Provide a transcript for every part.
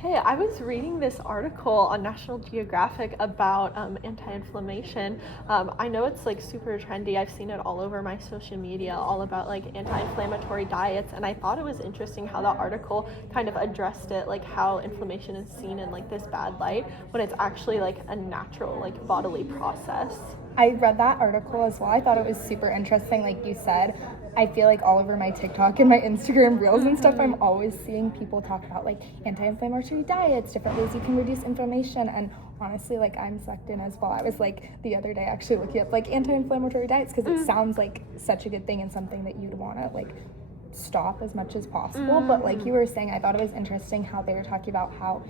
Hey, I was reading this article on National Geographic about anti-inflammation. I know it's like super trendy. I've seen it all over my social media, all about like anti-inflammatory diets. And I thought it was interesting how the article kind of addressed it, like how inflammation is seen in like this bad light when it's actually like a natural, like bodily process. I read that article as well. I thought it was super interesting. Like you said, I feel like all over my TikTok and my Instagram reels and stuff, I'm always seeing people talk about like anti-inflammatory diets, different ways you can reduce inflammation. And honestly, like I'm sucked in as well. I was like the other day actually looking up like anti-inflammatory diets because it sounds like such a good thing and something that you'd want to like stop as much as possible. But like you were saying, I thought it was interesting how they were talking about how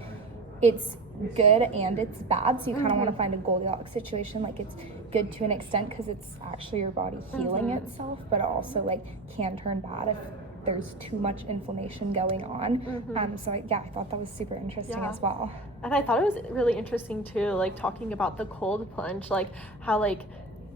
it's good and it's bad, so you kind of want to find a Goldilocks situation. Like it's good to an extent because it's actually your body healing itself, but it also like can turn bad if there's too much inflammation going on. So I thought that was super interesting as well. And I thought it was really interesting too, like talking about the cold plunge, like how like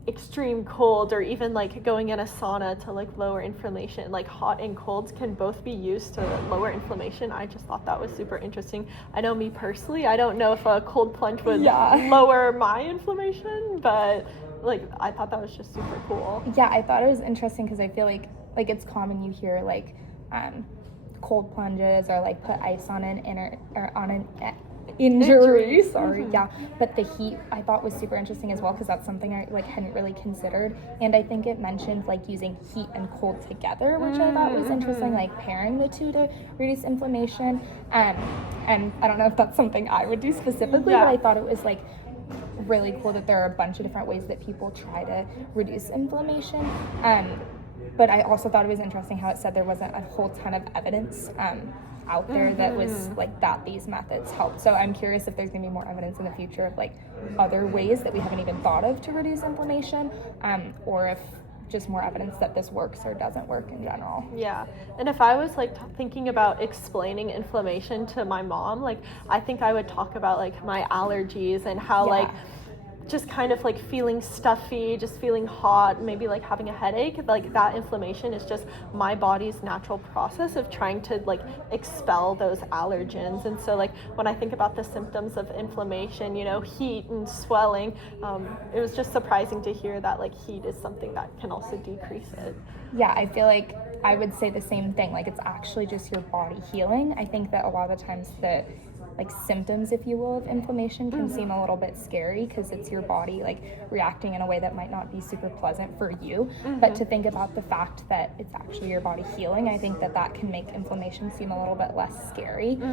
extreme cold or even like going in a sauna to like lower inflammation, like hot and colds can both be used to lower inflammation. I just thought that was super interesting. I know me personally, I don't know if a cold plunge would lower my inflammation, but like I thought that was just super cool. Yeah, I thought it was interesting because I feel like it's common you hear like cold plunges or like put ice on an injury. Sorry. Yeah, but the heat I thought was super interesting as well because that's something I like hadn't really considered. And I think it mentioned like using heat and cold together, which I thought was interesting, like pairing the two to reduce inflammation. And I don't know if that's something I would do specifically, but I thought it was like really cool that there are a bunch of different ways that people try to reduce inflammation. But I also thought it was interesting how it said there wasn't a whole ton of evidence out there that was like that these methods help. So I'm curious if there's gonna be more evidence in the future of like other ways that we haven't even thought of to reduce inflammation, or if just more evidence that this works or doesn't work in general. Yeah, and if I was like thinking about explaining inflammation to my mom, like I think I would talk about like my allergies and how like just kind of like feeling stuffy, just feeling hot, maybe like having a headache, like that inflammation is just my body's natural process of trying to like expel those allergens. And so like when I think about the symptoms of inflammation, you know, heat and swelling, it was just surprising to hear that like heat is something that can also decrease it. Yeah, I feel like I would say the same thing. Like it's actually just your body healing. I think that a lot of the times the like symptoms, if you will, of inflammation can seem a little bit scary because it's your body like reacting in a way that might not be super pleasant for you. But to think about the fact that it's actually your body healing, I think that can make inflammation seem a little bit less scary.